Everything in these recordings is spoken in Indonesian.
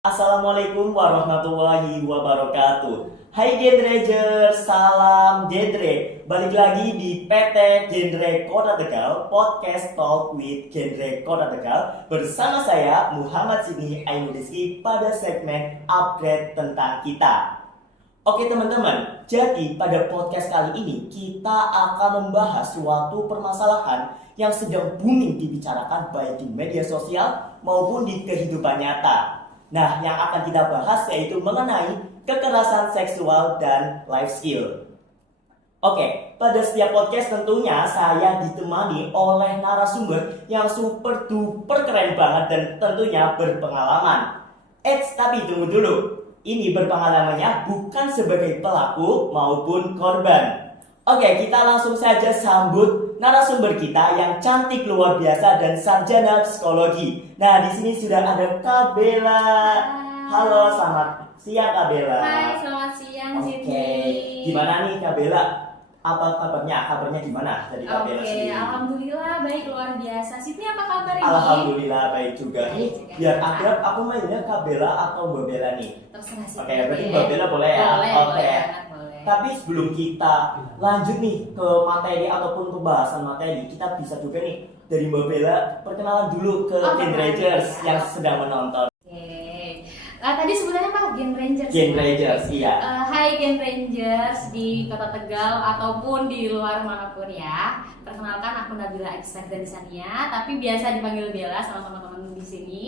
Assalamualaikum warahmatullahi wabarakatuh. Hai Genreger, salam genre. Balik lagi di PT Genre Kota Tegal, Podcast Talk with Genre Kota Tegal. Bersama saya Muhammad Sidni Ainudiski pada segmen upgrade tentang kita. Oke teman-teman, jadi pada podcast kali ini kita akan membahas suatu permasalahan yang sedang booming dibicarakan baik di media sosial maupun di kehidupan nyata. Nah, yang akan kita bahas yaitu mengenai kekerasan seksual dan life skill. Oke, pada setiap podcast tentunya saya ditemani oleh narasumber yang super duper keren banget dan tentunya berpengalaman. Tapi tunggu dulu. Ini berpengalamannya bukan sebagai pelaku maupun korban. Oke, kita langsung saja sambut narasumber kita yang cantik luar biasa dan sarjana psikologi. Nah, di sini sudah ada Kak Bella. Halo, selamat siang Kak Bella. Hai, selamat siang Sydney. Oke, gimana nih Kak Bella? Apa kabarnya? Kabarnya gimana dari Kak Bella sendiri? Alhamdulillah baik luar biasa. Sydney apa kabar ini? Alhamdulillah baik juga. Nih, biar akrab aku mainnya Kak Bella atau Mbak Bella nih. Terserah Sydney. Oke, berarti Mbak Bella boleh ya? Boleh, Oke. boleh. Tapi sebelum kita lanjut nih ke materi ataupun pembahasan materi, kita bisa juga nih dari Mbak Bella perkenalan dulu ke Genragers yang sedang menonton. Oke. Tadi sebenarnya apa? Gen Rangers. Gen Rangers, iya. Hai Gen Rangers di Kota Tegal ataupun di luar manapun ya. Perkenalkan aku Nabila Isagdanisania, tapi biasa dipanggil Bella sama teman-teman di sini.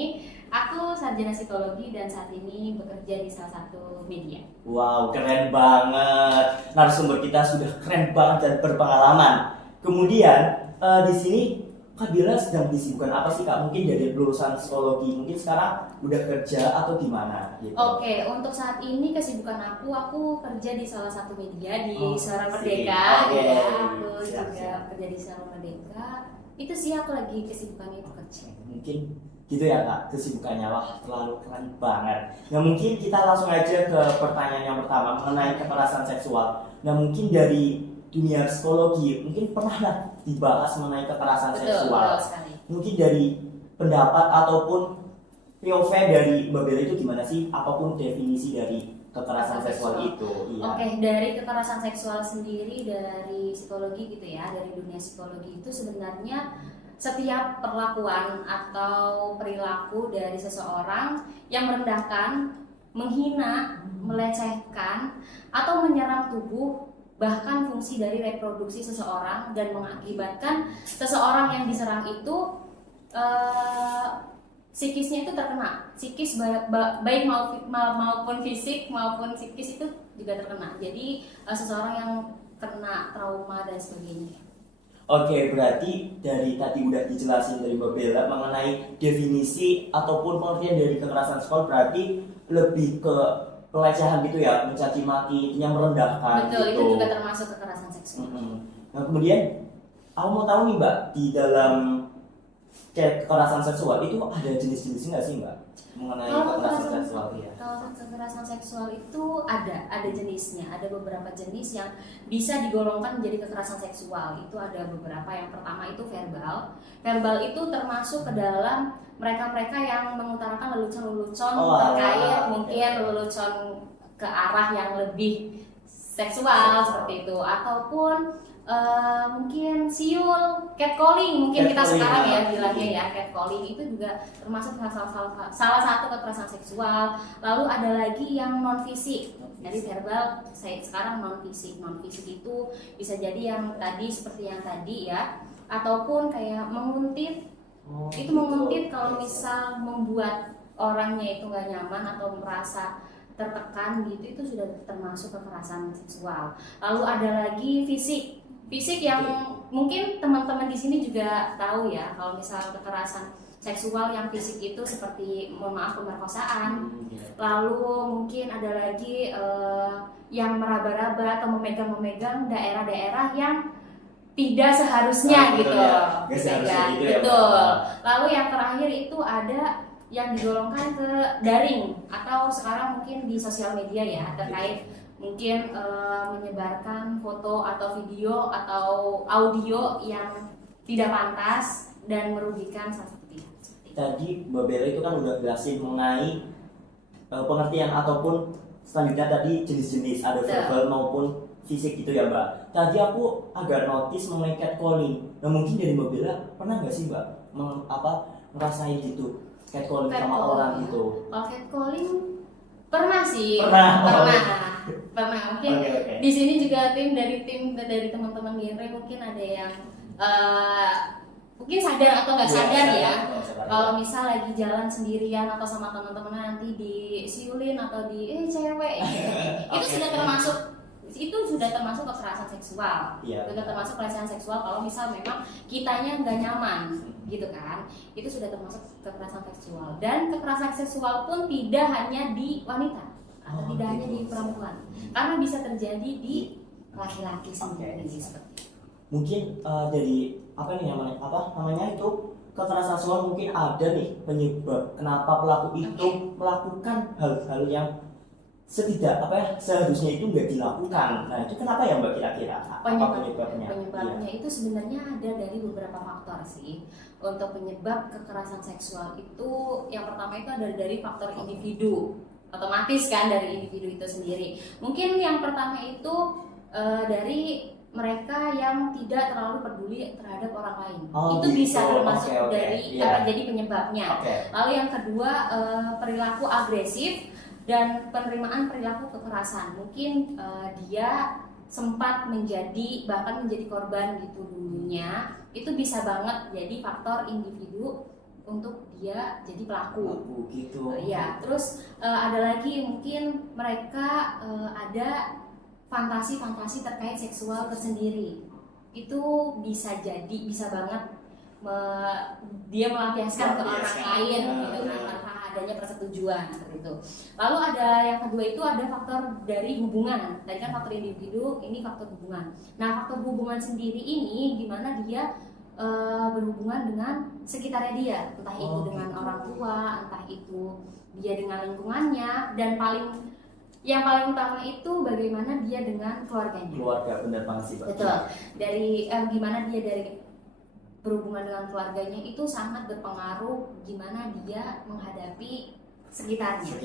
Aku sarjana psikologi dan saat ini bekerja di salah satu media. Wow, keren banget. Narasumber kita sudah keren banget dan berpengalaman. Kemudian di sini Kak Bella sedang disibukkan apa sih Kak? Mungkin dari lulusan psikologi, mungkin sekarang udah kerja atau gimana? Gitu. Oke, untuk saat ini kesibukan aku kerja di salah satu media di Suara Merdeka. Oke. Ya, aku Siap. juga kerja di Suara Merdeka. Itu sih aku lagi kesibukannya itu kerja. Mungkin gitu ya Kak, kesibukannya. Wah, terlalu keren banget. Nah, mungkin kita langsung aja ke pertanyaan yang pertama mengenai kekerasan seksual. Nah, mungkin dari dunia psikologi, mungkin pernah lah dibahas mengenai kekerasan seksual. Betul sekali. Mungkin dari pendapat ataupun POV dari Mbak Bella itu gimana sih? Apapun definisi dari kekerasan seksual itu. Iya. Oke, dari kekerasan seksual sendiri dari psikologi gitu ya, dari dunia psikologi itu sebenarnya setiap perlakuan atau perilaku dari seseorang yang merendahkan, menghina, melecehkan, atau menyerang tubuh bahkan fungsi dari reproduksi seseorang dan mengakibatkan seseorang yang diserang itu psikisnya itu terkena, psikis baik maupun fisik maupun psikis itu juga terkena. Jadi seseorang yang kena trauma dan sebagainya. Oke, berarti dari tadi udah dijelasin dari Mbak Bella mengenai definisi ataupun pengertian dari kekerasan seksual, berarti lebih ke pelecehan gitu ya, mencaci maki, yang merendahkan. Betul, gitu. itu juga termasuk kekerasan seksual. Nah kemudian, aku mau tahu nih Mbak, di dalam kekerasan seksual itu ada jenis-jenisnya nggak sih Mbak? Mengenai kekerasan seksual ya. Kalau kekerasan seksual itu ada jenisnya, ada beberapa jenis yang bisa digolongkan menjadi kekerasan seksual. Itu ada beberapa. Yang pertama itu verbal. Verbal itu termasuk ke dalam mereka-mereka yang mengutarakan lelucon-lelucon terkait mungkin lelucon ke arah yang lebih seksual seperti itu, ataupun mungkin siul, catcalling mungkin kita sekarang ya bilangnya ya, catcalling itu juga termasuk salah satu kekerasan seksual. Lalu ada lagi yang non fisik. Jadi verbal sekarang non fisik itu bisa jadi yang tadi seperti yang tadi ya, ataupun kayak menguntit. Itu menguntit kalau misal membuat orangnya itu nggak nyaman atau merasa tertekan gitu, itu sudah termasuk kekerasan seksual. Lalu ada lagi fisik yang mungkin teman-teman di sini juga tahu ya, kalau misal kekerasan seksual yang fisik itu seperti mohon maaf pemerkosaan. Lalu mungkin ada lagi yang meraba-raba atau memegang daerah-daerah yang tidak seharusnya gitu. Betul. Lalu yang terakhir itu ada yang digolongkan ke daring atau sekarang mungkin di sosial media ya, terkait mungkin menyebarkan foto atau video atau audio yang tidak pantas dan merugikan salah satu pihak. Tadi Mbak Bella itu kan udah jelasin mengenai pengertian ataupun selanjutnya tadi jenis-jenis ada verbal maupun fisik gitu ya Mbak. Tadi aku agak notice mengenai catcalling. Nah mungkin dari Mbak Bella pernah nggak sih Mbak ngerasain gitu catcalling sama orang gitu? Kalau catcalling pernah sih. Pernah. Mungkin Okay. di sini juga dari teman-teman genre mungkin ada yang mungkin sadar atau nggak sadar ya. Kalau misal lagi jalan sendirian atau sama teman-teman nanti disiulin atau cewek itu sudah termasuk kekerasan seksual. Sudah termasuk pelecehan seksual kalau misal memang kitanya nggak nyaman gitu kan. Itu sudah termasuk kekerasan seksual. Dan kekerasan seksual pun tidak hanya di wanita atau tidak hanya di perempuan. Karena bisa terjadi di laki-laki sendiri seperti itu. Mungkin dari namanya itu kekerasan seksual mungkin ada nih penyebab kenapa pelaku itu melakukan hal-hal yang seharusnya itu nggak dilakukan. Nah itu kenapa ya Mbak kira-kira? Penyebabnya? Penyebabnya itu sebenarnya ada dari beberapa faktor sih. Untuk penyebab kekerasan seksual itu yang pertama itu ada dari faktor individu, otomatis kan dari individu itu sendiri. Mungkin yang pertama itu dari mereka yang tidak terlalu peduli terhadap orang lain. Itu gitu. Bisa termasuk dari jadi penyebabnya. Lalu yang kedua perilaku agresif dan penerimaan perilaku kekerasan. Mungkin dia sempat bahkan menjadi korban gitu dulunya. Itu bisa banget jadi faktor individu untuk dia jadi pelaku gitu. Terus ada lagi mungkin mereka ada fantasi-fantasi terkait seksual tersendiri. Itu bisa banget dia melampiaskan ke orang lain gitu tanpa adanya persetujuan seperti itu. Lalu ada yang kedua itu ada faktor dari hubungan. Tadi kan faktor individu, ini faktor hubungan. Nah, faktor hubungan sendiri ini gimana dia berhubungan dengan sekitarnya dia, entah itu dengan orang tua, entah itu dia dengan lingkungannya, dan yang paling utama itu bagaimana dia dengan keluarganya. Keluarga, benar banget sih Mbak. Betul. Dari gimana dia dari berhubungan dengan keluarganya itu sangat berpengaruh gimana dia menghadapi sekitarnya.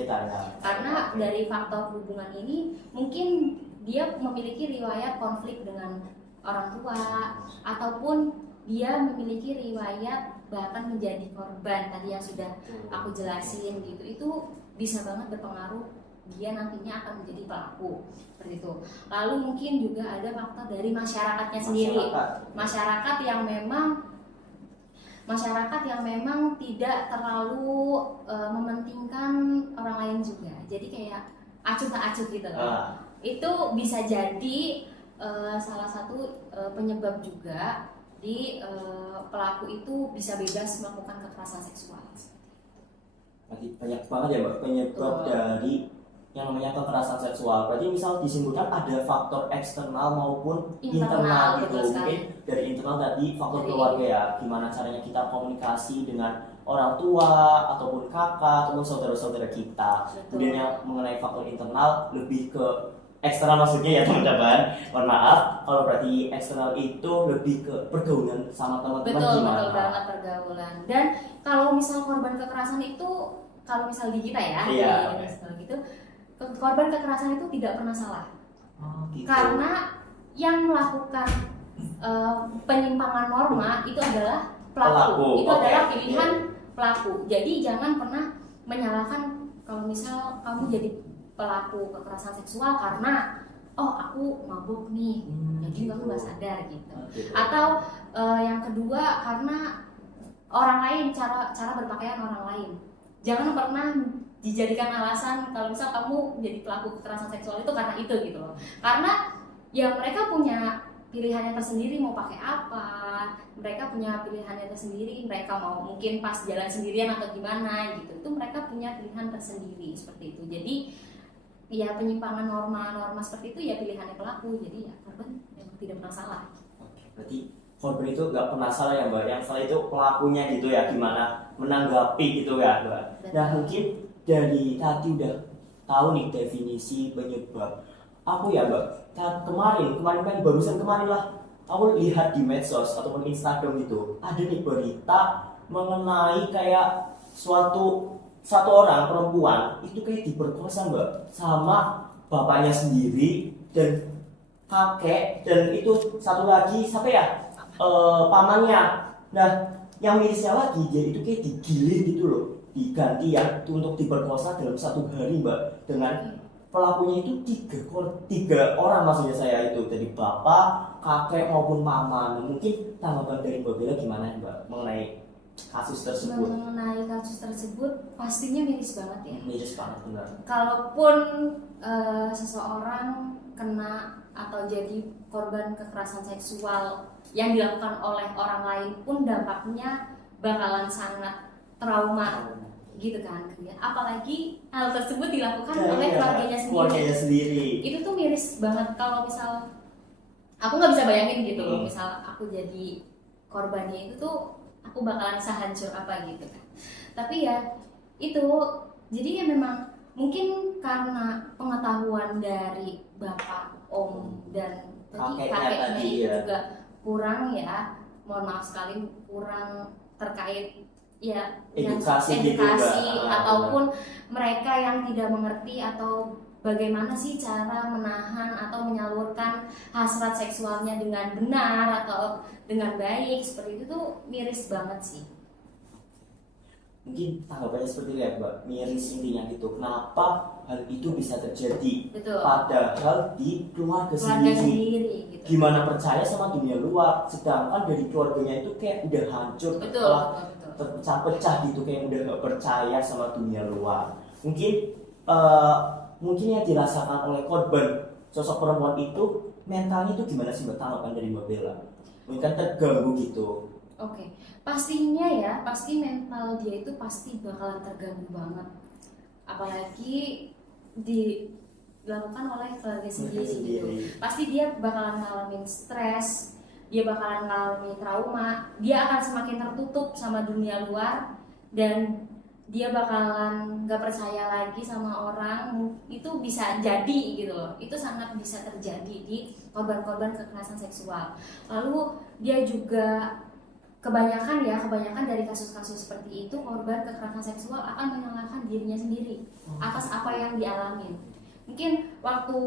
Karena dari faktor hubungan ini mungkin dia memiliki riwayat konflik dengan orang tua ataupun dia memiliki riwayat bahkan menjadi korban tadi yang sudah aku jelasin gitu. Itu bisa banget berpengaruh dia nantinya akan menjadi pelaku seperti itu. Lalu mungkin juga ada faktor dari masyarakatnya sendiri. Masyarakat yang memang tidak terlalu mementingkan orang lain juga. Jadi kayak acuh tak acuh gitu. Itu bisa jadi salah satu penyebab juga di pelaku itu bisa bebas melakukan kekerasan seksual. Banyak banget ya Mbak penyebab dari yang namanya kekerasan seksual. Berarti misal disimpulkan ada faktor eksternal maupun internal gitu. Mungkin dari internal tadi faktor keluarga ya, gimana caranya kita komunikasi dengan orang tua ataupun kakak ataupun saudara-saudara kita. Kemudian yang mengenai faktor internal lebih ke eksternal maksudnya ya teman-teman. Mohon maaf kalau berarti eksternal itu lebih ke pergaulan sama teman-teman gimana. Betul banget pergaulan. Dan kalau misal korban kekerasan itu kalau misal di kita ya, gitu, korban kekerasan itu tidak pernah salah. Gitu. Karena yang melakukan penyimpangan norma itu adalah pelaku. Itu adalah pilihan pelaku. Jadi jangan pernah menyalahkan kalau misal kamu jadi pelaku kekerasan seksual karena aku mabuk nih, jadi kamu nggak sadar gitu. Atau yang kedua karena orang lain, cara berpakaian orang lain. Jangan pernah dijadikan alasan kalau misal kamu jadi pelaku kekerasan seksual itu karena itu gitu loh. Karena ya mereka punya pilihannya tersendiri mau pakai apa, mereka punya pilihannya tersendiri, mereka mau mungkin pas jalan sendirian atau gimana gitu. Itu mereka punya pilihan tersendiri seperti itu. Jadi ya penyimpangan norma seperti itu ya pilihannya pelaku. Jadi ya korban yang tidak pernah salah. Berarti korban itu nggak pernah salah ya Mbak, yang salah itu pelakunya gitu ya, gimana menanggapi gitu ya Mbak. Nah mungkin dari tadi udah tahu nih definisi penyebab. Aku ya Mbak, kemarin kan barusan kemarin lah aku lihat di medsos ataupun Instagram itu ada nih berita mengenai kayak suatu satu orang perempuan itu kayak diperkosa mbak sama bapaknya sendiri dan kakek, dan itu satu lagi siapa ya, pamannya. Nah yang mirisnya lagi dia itu kayak digilir gitu loh, diganti ya untuk diperkosa dalam satu hari mbak, dengan pelakunya itu tiga orang maksudnya saya itu, dari bapak, kakek maupun mama. Nah, mungkin tanggapan dari Mbak Bella gimana mbak mengenai kasus tersebut? Mengenai kasus tersebut pastinya miris banget ya. Miris banget benar. Kalaupun seseorang kena atau jadi korban kekerasan seksual yang dilakukan oleh orang lain pun dampaknya bakalan sangat trauma gitu kan. Apalagi hal tersebut dilakukan oleh keluarganya sendiri. Itu tuh miris banget. Kalau misal aku nggak bisa bayangin gitu loh, misal aku jadi korbannya itu tuh aku bakalan sehancur apa gitu kan. Tapi ya itu, jadi ya memang mungkin karena pengetahuan dari bapak, om, dan kakeknya itu juga kurang ya, mohon maaf sekali, kurang terkait ya edukasi ataupun mereka yang tidak mengerti atau bagaimana sih cara menahan atau menyalurkan hasrat seksualnya dengan benar atau dengan baik, seperti itu tuh miris banget sih. Mungkin tanggapannya seperti itu ya mbak, miris intinya gitu. Kenapa hal itu bisa terjadi? Betul. Padahal di keluarga sendiri gitu. Gimana percaya sama dunia luar, sedangkan dari keluarganya itu kayak udah hancur, telah terpecah-pecah gitu, kayak udah gak percaya sama dunia luar. Mungkin yang dirasakan oleh korban sosok perempuan itu, mentalnya itu gimana sih mbak, tanggapan dari Mbak Bella? Mungkin kan terganggu gitu. Oke, pastinya ya, pasti mental dia itu pasti bakalan terganggu banget. Apalagi dilakukan oleh keluarga sendiri gitu. Pasti dia bakalan ngalamin stres, dia bakalan ngalamin trauma, dia akan semakin tertutup sama dunia luar, dan dia bakalan gak percaya lagi sama orang. Itu bisa jadi gitu loh, itu sangat bisa terjadi di korban-korban kekerasan seksual. Lalu dia juga kebanyakan dari kasus-kasus seperti itu, korban kekerasan seksual akan menyalahkan dirinya sendiri atas apa yang dialamin. Mungkin waktu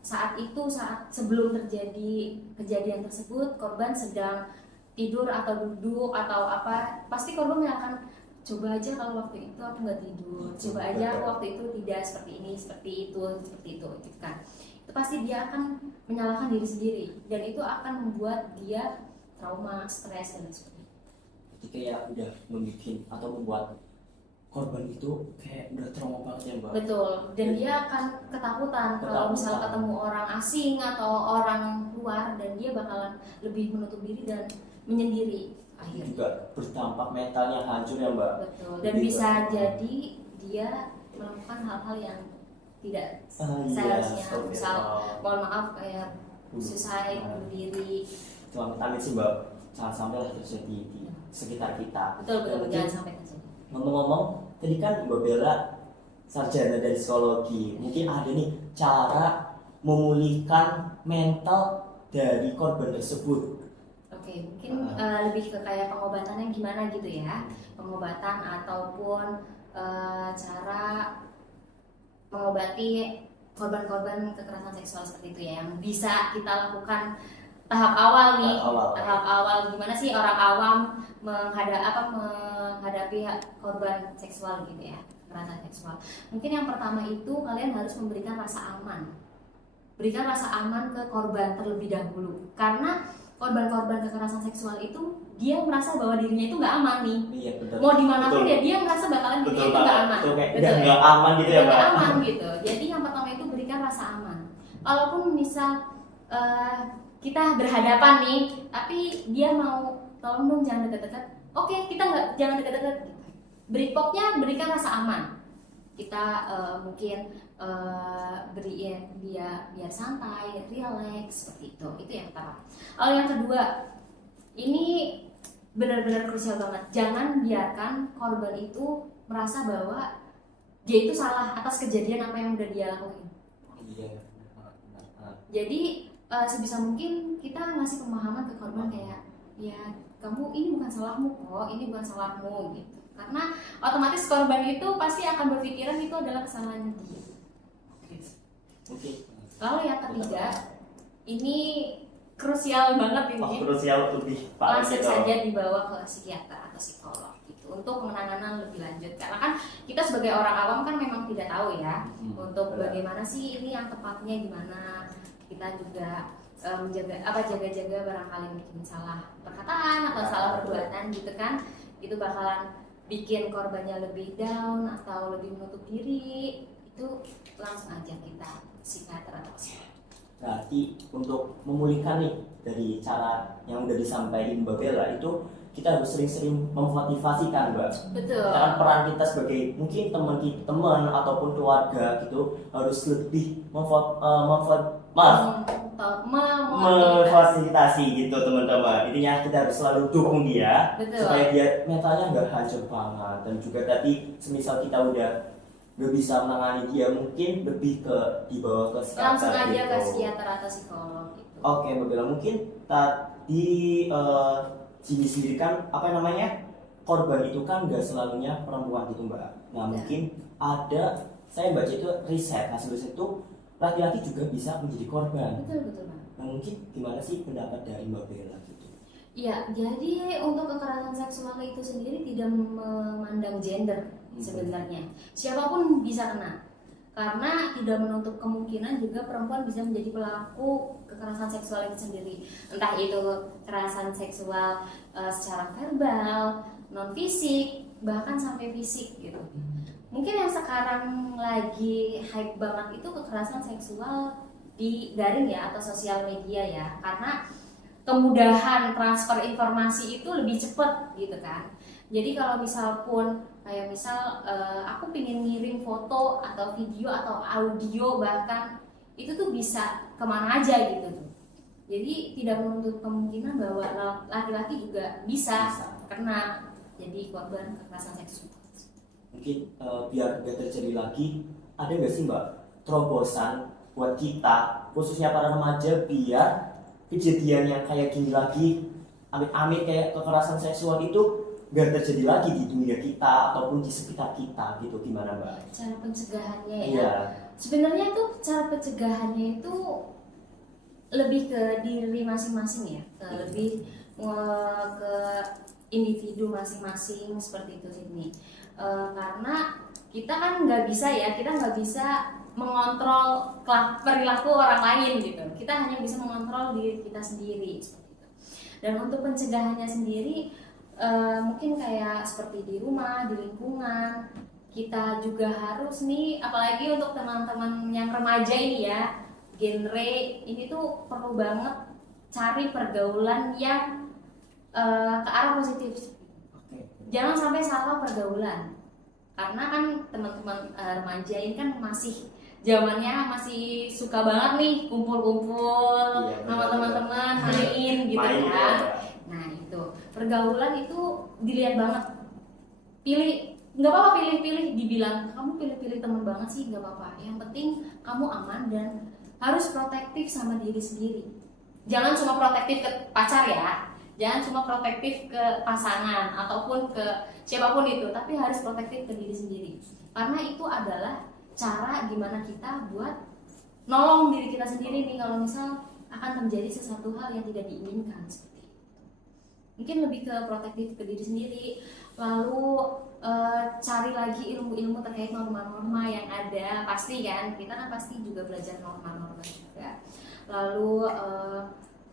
saat sebelum terjadi kejadian tersebut, korban sedang tidur atau duduk atau apa, pasti korban akan coba aja kalau waktu itu aku nggak tidur, coba aja aku waktu itu tidak seperti ini, seperti itu gitu kan. Itu pasti dia akan menyalahkan diri sendiri, dan itu akan membuat dia trauma, stres, dan sebagainya. Jadi kayak udah membuat korban itu kayak udah trauma banget ya mbak. Betul, dan dia akan ketakutan kalau misal ketemu orang asing atau orang luar, dan dia bakalan lebih menutup diri dan menyendiri. Akhirnya juga berdampak mentalnya hancur ya mbak. Betul, dan bisa jadi dia melakukan hal-hal yang tidak seharusnya, misal mohon maaf kayak suicide, bunuh diri. Amit sih mbak, jangan sampai lah terjadi di sekitar kita. Betul, jangan sampai terjadi. Ngomong-ngomong, tadi kan Mbak Bella sarjana dari psikologi, mungkin ada nih cara memulihkan mental dari korban tersebut. Oke, mungkin lebih ke kayak pengobatannya gimana gitu ya, pengobatan ataupun cara mengobati korban-korban kekerasan seksual seperti itu ya, yang bisa kita lakukan tahap awal nih. Tahap awal gimana sih orang awam menghadapi korban seksual gitu ya, kekerasan seksual. Mungkin yang pertama itu kalian harus memberikan rasa aman. Berikan rasa aman ke korban terlebih dahulu, karena korban-korban kekerasan seksual itu dia merasa bahwa dirinya itu nggak aman nih. Iya, betul. Mau dimanapun ya dia merasa bakalan dirinya itu nggak aman. Udah nggak aman gitu ya, nggak aman gitu. Jadi yang pertama itu berikan rasa aman. Kalaupun misal kita berhadapan nih, tapi dia mau tolong dong jangan dekat-dekat. Oke, kita jangan dekat-dekat. Pokoknya berikan rasa aman. Kita mungkin beri dia biar santai, relax seperti itu. Itu yang pertama. Lalu yang kedua, ini benar-benar krusial banget. Jangan biarkan korban itu merasa bahwa dia itu salah atas kejadian apa yang udah dia lakuin. Iya. Jadi sebisa mungkin kita ngasih pemahaman ke korban kayak, ya kamu ini bukan salahmu kok, ini bukan salahmu gitu. karena otomatis korban itu pasti akan berpikiran itu adalah kesalahan dia. Oke. Lalu yang ketiga, ini krusial banget ini. Krusial lebih parah Langsung gitu. saja dibawa ke psikiater atau psikolog gitu untuk penanganan lebih lanjut. Karena kan kita sebagai orang awam kan memang tidak tahu ya untuk bagaimana sih ini yang tepatnya gimana. Kita juga jaga-jaga barangkali bikin salah perkataan atau salah perbuatan gitu kan. Itu bakalan bikin korbannya lebih down atau lebih menutup diri. Itu langsung aja kita psikiater atau psikolog. Berarti untuk memulihkan nih dari cara yang udah disampaikan Mbak Bella itu kita harus sering-sering memotivasikan Mbak. Betul. Karena peran kita sebagai mungkin teman ataupun keluarga gitu harus lebih memfasilitasi gitu teman-teman. Intinya kita harus selalu dukung dia. Betul. Supaya dia mentalnya nggak hancur banget. Dan juga tadi semisal kita udah nggak bisa menangani dia, mungkin lebih ke dibawa ke psikiater. Langsung aja gitu. ke psikiater atau psikolog gitu. Oke Mbak Bella, mungkin tadi Jimmy sendiri kan apa namanya korban itu kan nggak selalunya perempuan gitu Mbak. Nah mungkin ada, saya baca itu hasil riset itu laki-laki juga bisa menjadi korban. Betul Bang. Nah mungkin gimana sih pendapat dari Mbak Bella gitu? Iya, jadi untuk kekerasan seksual itu sendiri tidak memandang gender sebenarnya. Siapapun bisa kena. Karena tidak menutup kemungkinan juga perempuan bisa menjadi pelaku kekerasan seksual itu sendiri. Entah itu kekerasan seksual secara verbal, non fisik, bahkan sampai fisik gitu. Mungkin yang sekarang lagi hype banget itu kekerasan seksual di daring ya atau sosial media ya, karena kemudahan transfer informasi itu lebih cepat gitu kan. Jadi kalau misal pun kayak misal aku pengen ngirim foto atau video atau audio bahkan itu tuh bisa kemana aja gitu tuh. Jadi tidak menutup kemungkinan bahwa laki-laki juga bisa kena jadi korban kekerasan seksual. Mungkin biar gak terjadi lagi, ada nggak sih Mbak terobosan buat kita khususnya para remaja biar kejadian yang kayak gini lagi, amit-amit kayak kekerasan seksual itu gak terjadi lagi di dunia kita ataupun di sekitar kita gitu, gimana Mbak? Cara pencegahannya ya. Iya. Sebenarnya tuh cara pencegahannya itu lebih ke diri masing-masing ya, lebih ke individu masing-masing seperti itu sih. Karena kita kan nggak bisa ya, kita nggak bisa mengontrol perilaku orang lain gitu. Kita hanya bisa mengontrol diri kita sendiri seperti itu. Dan untuk pencegahannya sendiri mungkin kayak seperti di rumah, di lingkungan, kita juga harus nih, apalagi untuk teman-teman yang remaja ini ya, genre ini tuh perlu banget cari pergaulan yang ke arah positif. Jangan sampai salah pergaulan, karena kan teman-teman remaja ini kan masih zamannya masih suka banget nih kumpul-kumpul sama teman-teman main gitu kan. Nah itu pergaulan itu dilihat banget. Pilih, nggak apa-apa pilih-pilih, dibilang kamu pilih-pilih teman banget sih nggak apa-apa. Yang penting kamu aman dan harus protektif sama diri sendiri. Jangan cuma protektif ke pacar ya, jangan cuma protektif ke pasangan ataupun ke siapapun itu, tapi harus protektif ke diri sendiri. Karena itu adalah cara gimana kita buat nolong diri kita sendiri nih kalau misal akan terjadi sesuatu hal yang tidak diinginkan seperti itu. Mungkin lebih ke protektif ke diri sendiri, lalu cari lagi ilmu-ilmu terkait norma-norma yang ada. Pasti kan kita kan pasti juga belajar norma-norma juga. Lalu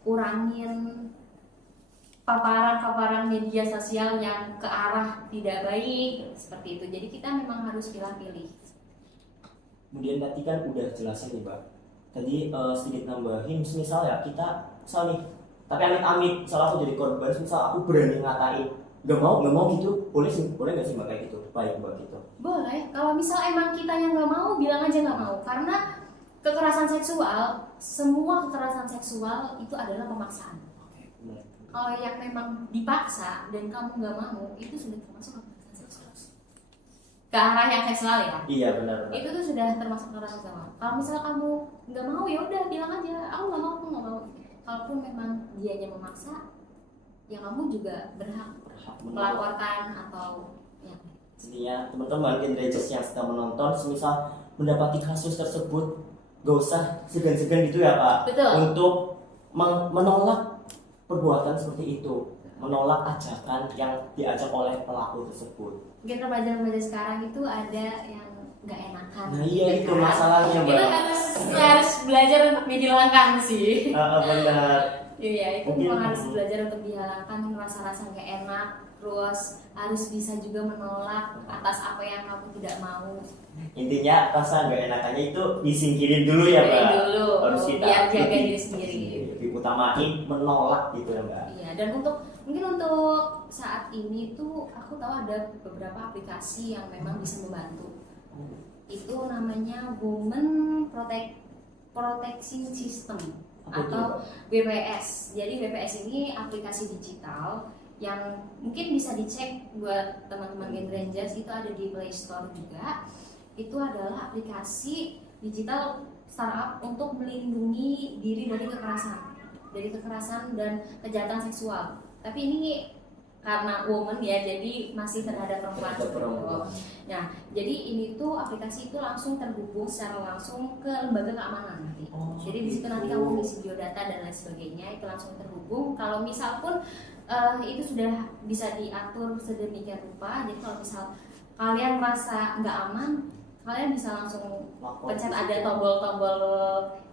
kurangin paparan-paparan media sosial yang ke arah tidak baik seperti itu. Jadi kita memang harus pilih-pilih. Kemudian tadi kan udah jelasin nih Mbak. Tadi sedikit nambahin, misal ya kita misal nih, tapi amit-amit, misal aku jadi korban, misal aku berani ngatain nggak mau gitu, boleh nggak sih Mbak kayak gitu? Baik Mbak gitu. Boleh. Kalau misal emang kita yang nggak mau, bilang aja nggak mau. Karena kekerasan seksual, semua kekerasan seksual itu adalah pemaksaan. Kalau yang memang dipaksa dan kamu nggak mau, itu sudah termasuk kekerasan seksual. Ke arah yang seksual ya? Iya benar. Itu tuh sudah termasuk kekerasan seksual. Kalau misal kamu nggak mau, ya udah bilang aja, aku nggak mau. Kalaupun memang dianya memaksa, ya kamu juga berhak melaporkan atau Ya. Intinya teman-teman Gendragers yang sedang menonton, semisal mendapati kasus tersebut, gak usah segan-segan gitu ya Pak. Betul. Untuk menolak perbuatan seperti itu, menolak ajakan yang diajak oleh pelaku tersebut. Mungkin remaja-remaja sekarang itu ada yang nggak enakan. Nah iya itu masalahnya Mbak. Itu harus belajar untuk dihilangkan sih. Benar. Iya, itu Mungkin, memang harus belajar untuk dihilangkan rasa-rasa nggak enak. Terus harus bisa juga menolak atas apa yang kamu tidak mau. Intinya rasa nggak enakannya itu disingkirin dulu ya Mbak. Dulu, Harus kita biar jaga diri sendiri. Lebih utamain menolak gitu ya Mbak. Iya, dan mungkin untuk saat ini tuh aku tahu ada beberapa aplikasi yang memang bisa membantu. Itu namanya Women Protection System atau BPS. Jadi BPS ini aplikasi digital yang mungkin bisa dicek buat teman-teman Gendragers, itu ada di Play Store juga. Itu adalah aplikasi digital startup untuk melindungi diri dari kekerasan dan kejahatan seksual. Tapi ini karena woman ya, jadi masih terhadap perempuan. Nah, jadi ini tuh aplikasi itu langsung terhubung secara langsung ke lembaga keamanan nanti. Jadi di situ nanti kamu ngisi biodata dan lain sebagainya, itu langsung terhubung. Kalau misal pun itu sudah bisa diatur sedemikian rupa. Jadi kalau misal kalian merasa nggak aman, kalian bisa langsung pencet ada tombol-tombol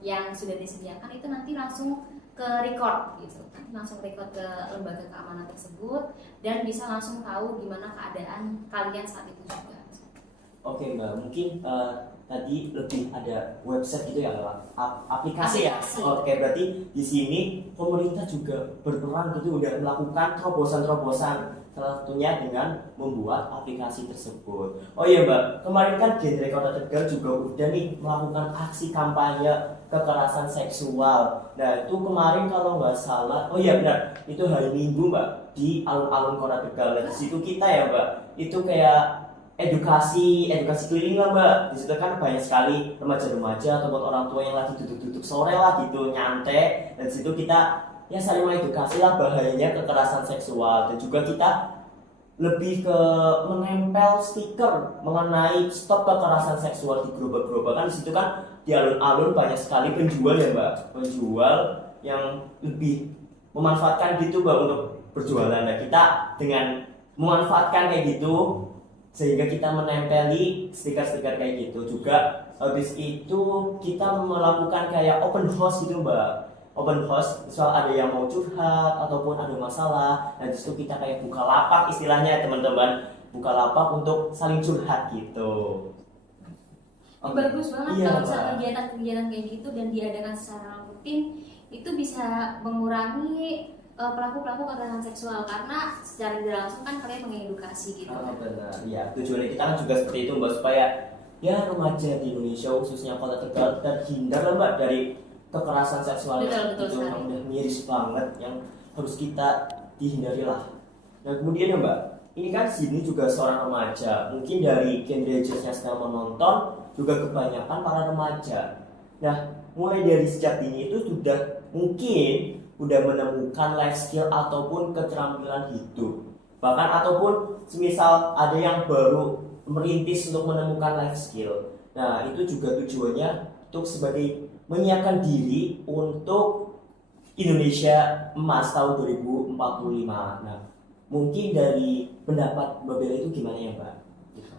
yang sudah disediakan, itu nanti langsung ke record gitu, langsung record ke lembaga keamanan tersebut dan bisa langsung tahu gimana keadaan kalian saat itu juga. Oke Mbak, mungkin tadi lebih ada website gitu ya Mbak, aplikasi ya. Oke, berarti di sini pemerintah juga berperan gitu, udah melakukan terobosan-terobosan, salah satunya dengan membuat aplikasi tersebut. Oh iya Mbak, kemarin kan Genre Kota Tegal juga udah nih melakukan aksi kampanye kekerasan seksual. Nah itu kemarin kalau nggak salah, oh iya benar, itu hari Minggu Mbak, di alun-alun Kota Tegal. Di situ kita ya Mbak, itu kayak edukasi keliling lah Mbak. Di situ kan banyak sekali remaja-remaja ataupun orang tua yang lagi duduk-duduk sore lah gitu, nyantai. Dan di situ kita ya saling mengedukasi lah bahayanya kekerasan seksual, dan juga kita lebih ke menempel stiker mengenai stop kekerasan seksual di gerobak-gerobak. Kan di situ kan di alun-alun banyak sekali penjual ya Mbak, penjual yang lebih memanfaatkan gitu Mbak untuk berjualan. Nah kita dengan memanfaatkan kayak gitu sehingga kita menempeli stiker-stiker kayak gitu. Juga habis itu kita melakukan kayak open house gitu Mbak, open house soal ada yang mau curhat ataupun ada masalah, dan disitu kita kayak buka lapak istilahnya teman-teman, buka lapak untuk saling curhat gitu. Bagus banget iya, kalau misalnya kegiatan-kegiatan kayak gitu dan diadakan secara rutin, itu bisa mengurangi pelaku-pelaku kekerasan seksual, karena secara tidak langsung kan kalian mengedukasi gitu. Benar, ya tujuannya kita kan juga seperti itu Mbak, supaya ya remaja di Indonesia khususnya Kota Tegal terhindar lah Mbak dari kekerasan seksual betul itu yang udah miris banget, yang harus kita dihindari lah. Nah kemudian ya Mbak, ini kan sini juga seorang remaja, mungkin dari Gendragers yang sedang menonton juga kebanyakan para remaja. Nah mulai dari sejak dini itu udah menemukan life skill ataupun keterampilan hidup, bahkan ataupun semisal ada yang baru merintis untuk menemukan life skill. Nah itu juga tujuannya untuk sebagai menyiapkan diri untuk Indonesia Emas tahun 2045. Nah mungkin dari pendapat Mbak Bella itu gimana ya Mbak?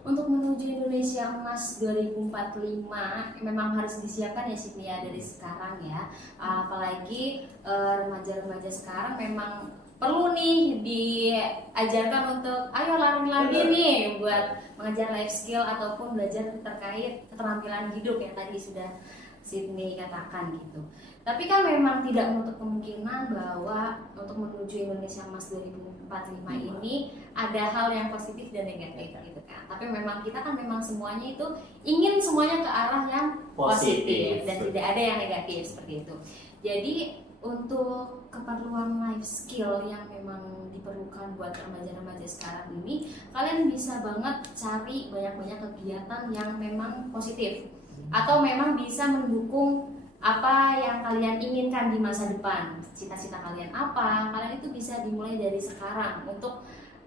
Untuk menuju Indonesia Emas 2045 memang harus disiapkan ya Sydney ya, dari sekarang ya. Apalagi remaja-remaja sekarang memang perlu nih diajarkan untuk ayo lari-lari nih buat mengejar life skill ataupun belajar terkait keterampilan hidup yang tadi sudah Sydney katakan gitu. Tapi kan memang tidak menutup kemungkinan bahwa untuk menuju Indonesia Emas 2045 ini ada hal yang positif dan negatif gitu kan. Tapi memang kita kan memang semuanya itu ingin semuanya ke arah yang positif dan tidak ada yang negatif seperti itu. Jadi untuk keperluan life skill yang memang diperlukan buat remaja-remaja sekarang ini, kalian bisa banget cari banyak-banyak kegiatan yang memang positif atau memang bisa mendukung apa yang kalian inginkan di masa depan. Cita-cita kalian apa, kalian itu bisa dimulai dari sekarang untuk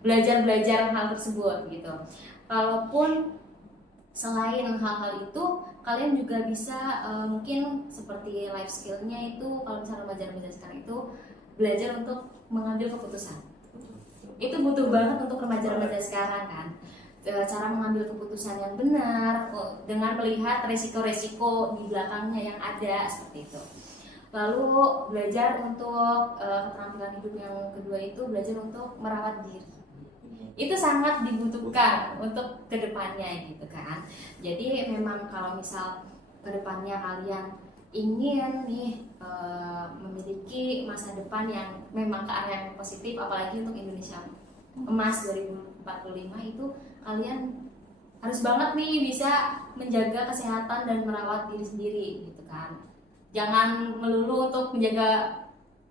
belajar hal tersebut gitu. Kalaupun selain hal-hal itu, kalian juga bisa mungkin seperti life skillnya itu, kalau misalnya remaja-remaja sekarang itu belajar untuk mengambil keputusan. Itu butuh banget untuk remaja-remaja sekarang kan, cara mengambil keputusan yang benar dengan melihat resiko-resiko di belakangnya yang ada seperti itu. Lalu belajar untuk keterampilan hidup yang kedua itu belajar untuk merawat diri. Itu sangat dibutuhkan untuk kedepannya gitu kan. Jadi memang kalau misal kedepannya kalian ingin nih memiliki masa depan yang memang ke arah yang positif, apalagi untuk Indonesia Emas 2045 itu kalian harus banget nih bisa menjaga kesehatan dan merawat diri sendiri gitu kan. Jangan melulu untuk menjaga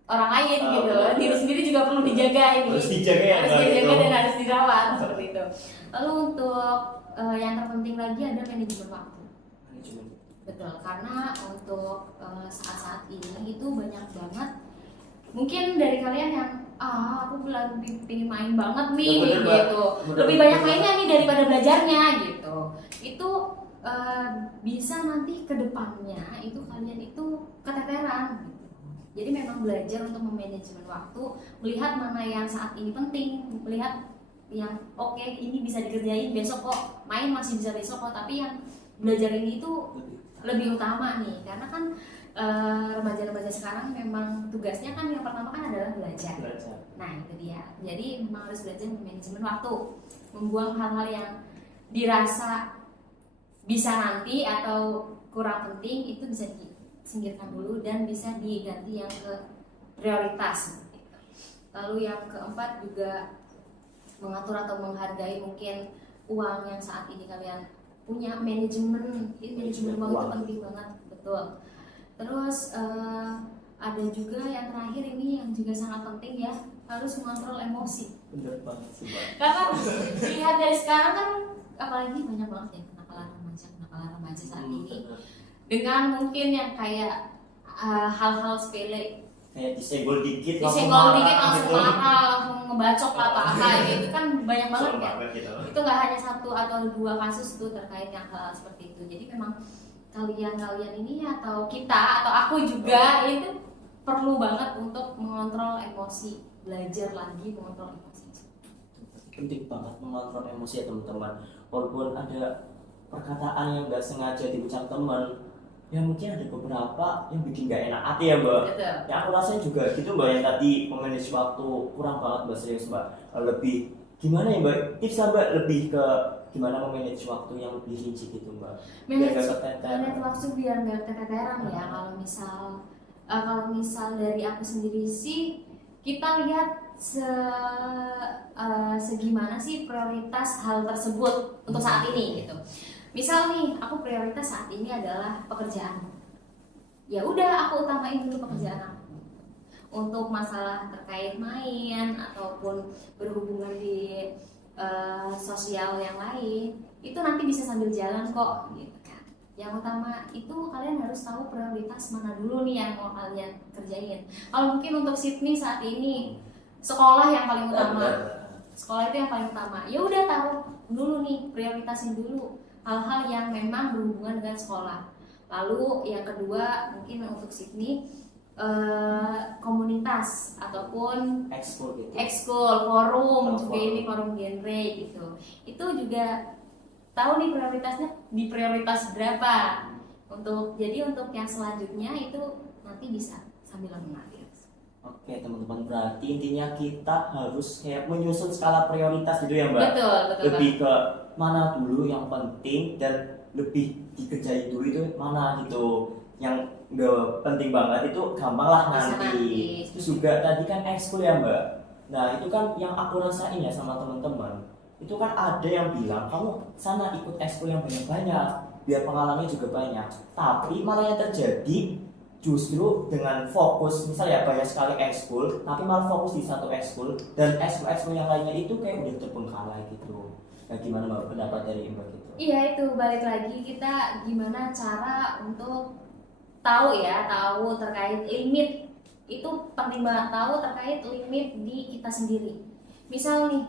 orang lain gitu, diri sendiri juga perlu dijaga ini. Harus dijaga ya, harus dijaga gitu. dan harus dirawat seperti itu. Lalu untuk yang terpenting lagi ada manajemen waktu. Betul, karena untuk saat-saat ini itu banyak banget. Mungkin dari kalian yang aku lebih pengen main banget nih gitu. Lebih banyak mainnya nih daripada belajarnya gitu. Itu bisa nanti ke depannya itu kalian itu keteteran. Jadi memang belajar untuk memanajemen waktu, melihat mana yang saat ini penting, melihat yang oke, ini bisa dikerjain besok kok, main masih bisa besok kok, tapi yang belajar ini itu lebih utama nih, karena kan remaja-remaja sekarang memang tugasnya kan yang pertama kan adalah belajar. Nah itu dia, jadi memang harus belajar manajemen waktu, membuang hal-hal yang dirasa bisa nanti atau kurang penting itu bisa disingkirkan dulu dan bisa diganti yang ke prioritas. Lalu yang keempat juga mengatur atau menghargai mungkin uang yang saat ini kalian punya, manajemen uang itu penting banget, betul. Terus ada juga yang terakhir ini yang juga sangat penting ya, harus mengontrol emosi. Bener banget sih, Mbak. Karena lihat dari sekarang kan apalagi banyak banget ya kenakalan remaja saat ini, dengan mungkin yang kayak hal-hal sepele, kayak disenggol dikit langsung marah, langsung ngebacok apa gitu kan banyak banget ya. Itu nggak hanya satu atau dua kasus tuh terkait yang hal seperti itu. Jadi memang kalian ini atau kita atau aku juga itu perlu banget untuk mengontrol emosi, belajar lagi mengontrol emosi. Penting banget mengontrol emosi ya teman-teman. Walaupun ada perkataan yang nggak sengaja diucap teman, ya mungkin ada beberapa yang bikin gak enak hati ya Mbak. Betul. Ya aku rasain juga gitu Mbak, yang tadi memanage waktu kurang banget Mbak, serius Mbak. Lebih gimana ya Mbak, tipsnya Mbak lebih ke gimana memanage waktu yang lebih rinci gitu Mbak. Manage waktu biar gak keteteran ya. Kalau misal dari aku sendiri sih, kita lihat segimana sih prioritas hal tersebut untuk saat ini gitu. Misal nih, aku prioritas saat ini adalah pekerjaan. Ya udah, aku utamain dulu pekerjaan aku. Untuk masalah terkait main ataupun berhubungan di sosial yang lain, itu nanti bisa sambil jalan kok, gitu kan. Yang utama itu kalian harus tahu prioritas mana dulu nih yang mau kalian kerjain. Kalau mungkin untuk Sydney saat ini sekolah yang paling utama. Sekolah itu yang paling utama. Ya udah tahu dulu nih, prioritasin dulu hal-hal yang memang berhubungan dengan sekolah. Lalu yang kedua mungkin untuk Sydney komunitas ataupun ekskul, forum juga ini forum genre gitu. Itu juga tahu nih prioritasnya di prioritas berapa. Untuk yang selanjutnya itu nanti bisa sambil mengalir. Oke teman-teman, berarti intinya kita harus kayak menyusun skala prioritas gitu ya Mbak. Betul. Lebih ke mana dulu yang penting dan lebih dikerjain dulu itu mana gitu. Yang nggak penting banget itu gampang lah nanti. Terus juga tadi kan ekskul ya Mbak. Nah itu kan yang aku rasain ya sama teman-teman. Itu kan ada yang bilang kamu sana ikut ekskul yang banyak-banyak biar pengalamannya juga banyak. Tapi malah yang terjadi justru dengan fokus misalnya banyak sekali ekskul tapi malah fokus di satu ekskul dan ekskul yang lainnya itu kayak udah terbengkalai gitu. Nah gimana Mbak pendapat dari Mbak gitu? Iya itu balik lagi kita gimana cara untuk tahu terkait limit. Itu penting banget, tahu terkait limit di kita sendiri. Misal nih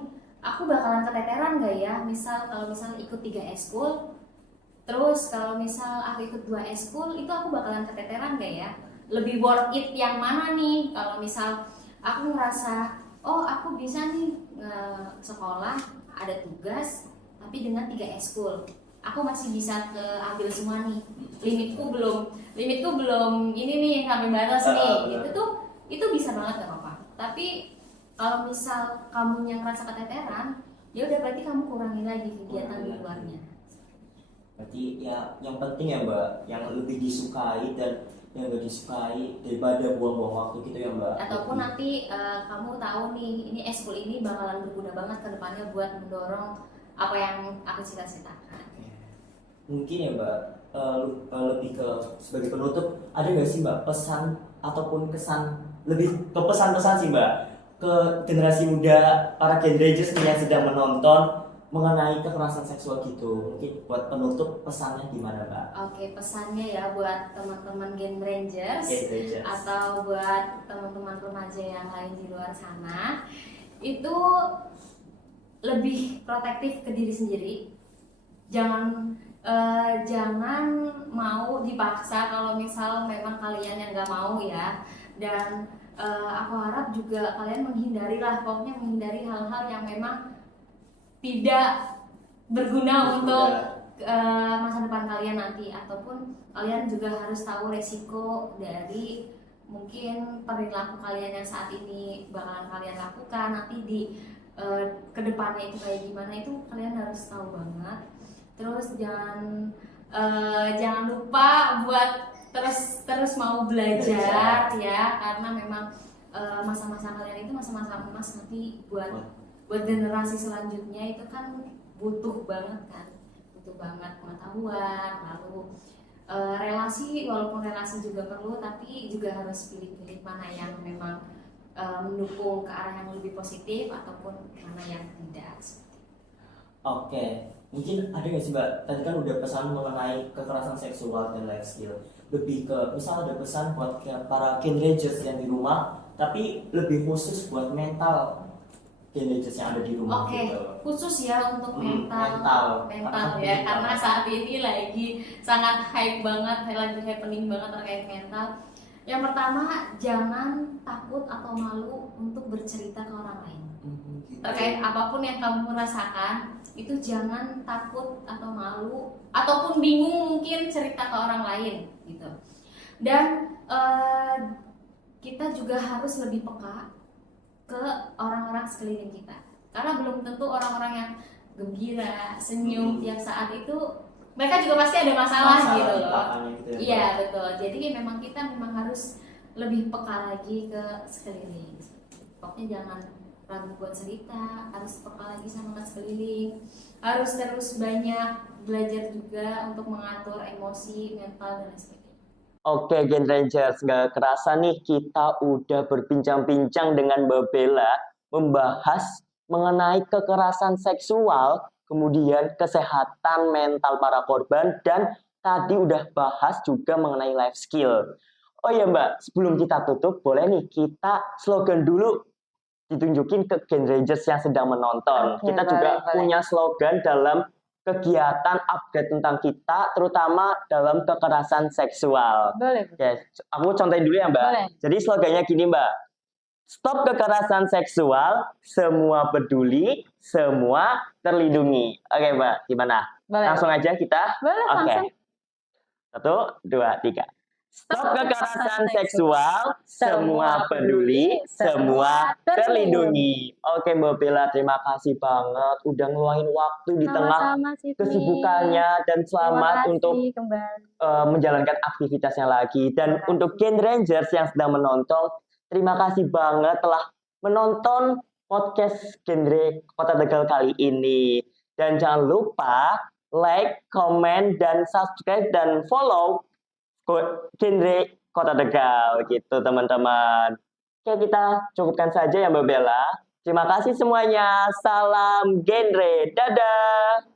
aku bakalan keteteran nggak ya, misal kalau misal ikut 3 eskul, terus kalau misal aku ikut 2 eskul, itu aku bakalan keteteran nggak ya, lebih worth it yang mana nih? Kalau misal aku ngerasa oh aku bisa nih sekolah ada tugas tapi dengan 3 eskul, aku masih bisa ambil semua nih, limitku belum ini nih sampai batas nih, itu bisa banget gak apa-apa. Tapi kalau misal kamu yang ngerasa keteteran, ya udah berarti kamu kurangin lagi kegiatan di luarnya. Berarti ya yang penting ya Mbak, yang lebih disukai dan yang gak disukai daripada buang-buang waktu gitu ya Mbak. Ataupun nanti kamu tahu nih, ini eskul ini bakalan berguna banget ke depannya buat mendorong apa yang aku cita-citakan. Mungkin ya Mbak, lebih ke sebagai penutup, ada nggak sih Mbak pesan ataupun kesan, lebih ke pesan-pesan sih Mbak ke generasi muda, para Gen Rangers nih yang sedang menonton mengenai kekerasan seksual gitu. Mungkin buat penutup pesannya gimana Mbak? Oke, pesannya ya buat teman-teman Gen Rangers, atau buat teman-teman remaja yang lain di luar sana, itu lebih protektif ke diri sendiri. Jangan mau dipaksa kalau misal memang kalian yang nggak mau ya. Dan aku harap juga kalian pokoknya menghindari hal-hal yang memang tidak berguna untuk masa depan kalian nanti, ataupun kalian juga harus tahu resiko dari mungkin perilaku kalian yang saat ini bakalan kalian lakukan nanti di kedepannya itu kayak gimana, itu kalian harus tahu banget. Terus jangan lupa buat terus mau belajar ya, karena memang masa-masa kalian itu masa-masa emas nanti buat generasi selanjutnya. Itu kan butuh banget pengetahuan, lalu relasi, walaupun relasi juga perlu, tapi juga harus pilih-pilih mana yang memang mendukung ke arah yang lebih positif ataupun mana yang tidak. Oke, mungkin ada nggak sih Mbak, tadi kan udah pesan mengenai kekerasan seksual dan life skill, lebih ke misal ada pesan buat para Gen Rangers yang di rumah, tapi lebih khusus buat mental Gen Rangers yang ada di rumah. Oke, gitu. Khusus ya untuk mental ya, karena saat ini lagi sangat hype banget, lagi happening banget terkait mental. Yang pertama, jangan takut atau malu untuk bercerita ke orang lain. Terkait apapun yang kamu rasakan, itu jangan takut atau malu ataupun bingung mungkin cerita ke orang lain gitu. Dan kita juga harus lebih peka ke orang-orang sekeliling kita, karena belum tentu orang-orang yang gembira, senyum tiap saat itu mereka juga pasti ada masalah gitu loh. Iya betul. Jadi memang kita harus lebih peka lagi ke sekeliling. Pokoknya jangan ragu buat cerita, harus peka lagi sama sekeliling, harus terus banyak belajar juga untuk mengatur emosi, mental dan lain sebagainya. Oke, Gen Rangers, gak kerasa nih kita udah berbincang-bincang dengan Mbak Bella membahas mengenai kekerasan seksual, kemudian kesehatan mental para korban, dan tadi udah bahas juga mengenai life skill. Oh ya Mbak, sebelum kita tutup, boleh nih kita slogan dulu ditunjukin ke Gen Rangers yang sedang menonton. Kita juga punya slogan dalam kegiatan update tentang kita, terutama dalam kekerasan seksual. Boleh. Ya, aku contohin dulu ya Mbak. Boleh. Jadi slogannya gini Mbak. Stop kekerasan seksual, semua peduli, semua terlindungi. Oke Mbak, gimana? Boleh. Langsung aja kita? Boleh, langsung. 1, 2, 3. Stop kekerasan seksual, semua peduli, semua terlindungi. Oke Mbak Bella, terima kasih banget udah ngeluangin waktu di tengah kesibukannya, dan selamat untuk menjalankan aktivitasnya lagi. Dan untuk Gen Rangers yang sedang menonton, terima kasih banget telah menonton podcast Genre Kota Tegal kali ini. Dan jangan lupa like, comment, dan subscribe, dan follow Genre Kota Tegal gitu teman-teman. Oke, kita cukupkan saja ya Mbak Bella. Terima kasih semuanya. Salam genre. Dadah.